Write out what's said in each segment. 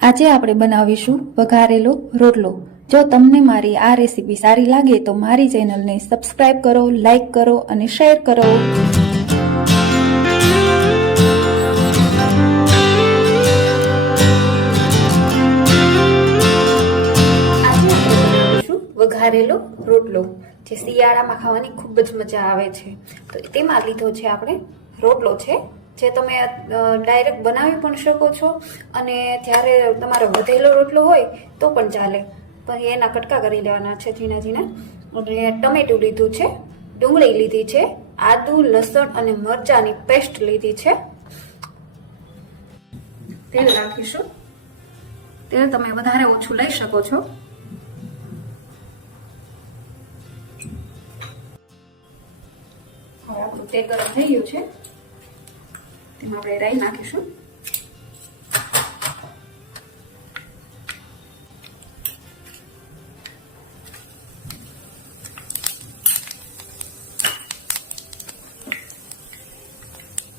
આજે આપણે બનાવીશું વઘારેલો રોટલો. જો તમને મારી આ રેસીપી સારી લાગે તો મારી ચેનલને સબસ્ક્રાઈબ કરો લાઈક કરો અને શેર કરો. વઘારેલો રોટલો, જે શિયાળામાં ખાવાની ખૂબ જ મજા આવે છે. તો તેમાં લીધો છે આપણે રોટલો છે જે તમે ડાયરેક્ટ બનાવી પણ શકો છો અને જ્યારે તમારો વધેલો રોટલો હોય તો પણ ચાલે. પણ એના કટકા કરી લેવાના છે ઝીણા ઝીણા. અને ટમેટું લીધું છે, ડુંગળી લીધી છે, આદુ, લસણ અને મરચાંની પેસ્ટ લીધી છે. તેલ નાખીશું તેલ તમે વધારે ઓછું લઈ શકો છો. હવે આપણું તેલ ગરમ થઈ ગયું છે. તેમાં આપણે રાઈ નાખીશું.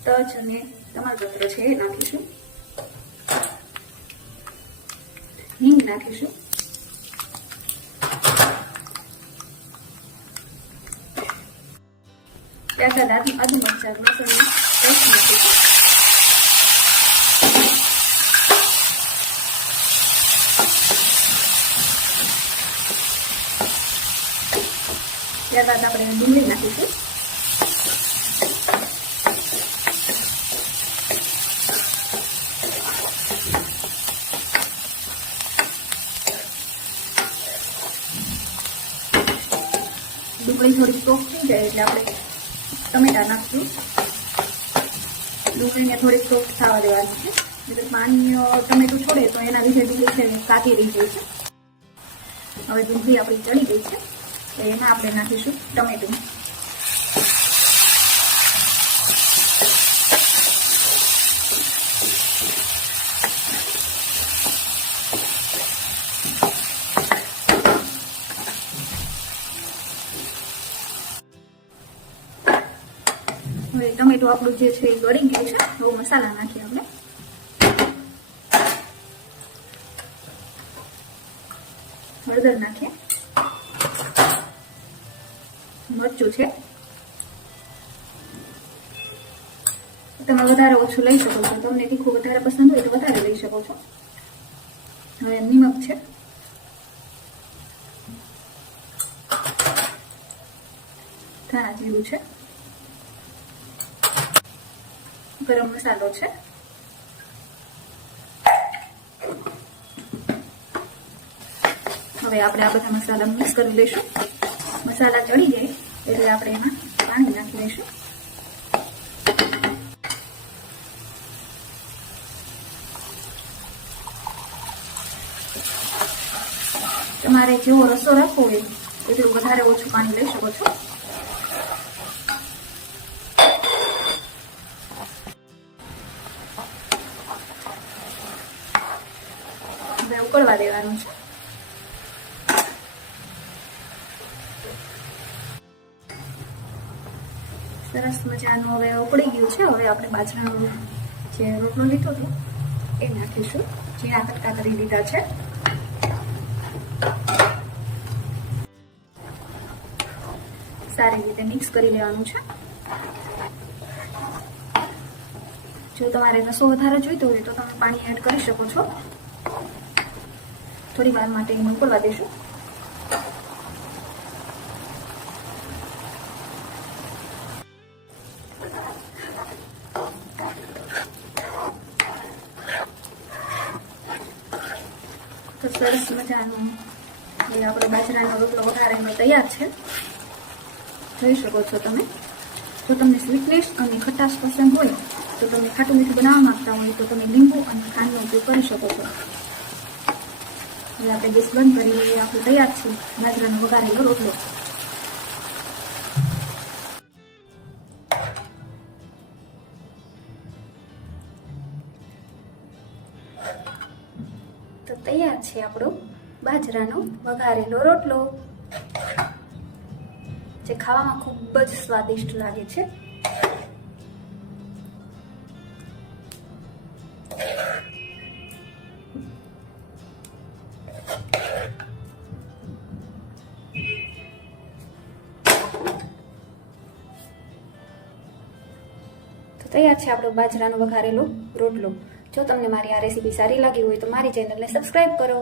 તજ અને ટમાટર છે એ નાખીશું. હિંગ નાખીશું. ત્યારબાદ આદુ મરચાં, લસણ પેસ્ટ નાખીશું ત્યારબાદ આપણે ડુંગળી નાખીશું. ડુંગળી થોડી સોફ્ટ થઈ જાય એટલે આપણે ટમેટા નાખશું. ડુંગળીને થોડીક સોફ્ટ થવા દેવાની છે. એટલે પાણી ટમેટું છોડે તો એના લીધે ડુંગળી છે કાચી રહી જાય છે. હવે ડુંગળી આપણી ચડી ગઈ છે. એમાં આપણે નાખીશું ટમેટું હવે ટમેટું આપણું જે છે એ ગળી ગયું છે હવે મસાલા નાખીએ આપણે હળદર નાખીએ મરચું છે. તમે વધારે ઓછું લઈ શકો છો. તમને તીખું વધારે પસંદ હોય તો વધારે લઈ શકો છો. હવે નિમક છે. ધાણા જીરું છે. ગરમ મસાલો છે. હવે આપણે આ બધા મસાલા મિક્સ કરી લઈશું. મસાલા ચડી જાય. એટલે આપણે એમાં પાણી નાખી દઈશું. તમારે જેવો રસો રાખવો હોય, એટલું વધારે ઓછું પાણી લઈ શકો છો. ઉકળવા દેવાનું છે. સરસ મજાનું હવે ઉકળી ગયું છે. હવે આપણે બાજરાનો જે રોટલો લીધો હતો, એ નાખીશું. ઝીણા કટકા કરી લીધા છે. સારી રીતે મિક્સ કરી લેવાનું છે. જો તમારે રસો વધારે જોઈતો હોય તો તમે પાણી એડ કરી શકો છો. થોડી વાર માટે મોકલવા દેશું. સરસ મજાનું એ આપણો બાજરાનો રોટલો વઘારેલો તૈયાર છે. જોઈ શકો છો તમે. જો તમને સ્વીટનેસ અને ખટાશ પસંદ હોય, તો તમે ખાટું મીઠું બનાવવા માંગતા હોય, તો તમે લીંબુ અને ખાંડનો ઉપયોગ કરી શકો છો. હવે આપણે ગેસ બંધ કરી આપણું તૈયાર છે બાજરાનો વઘારેલો રોટલો. તૈયાર છે આપણો બાજરાનો વઘારેલો રોટલો. જે ખાવામાં ખૂબ જ સ્વાદિષ્ટ લાગે છે. તૈયાર છે આપણો બાજરાનો વઘારેલો રોટલો. જો તમને મારી આ રેસીપી સારી લાગી હોય તો મારી ચેનલને સબસ્ક્રાઈબ કરો.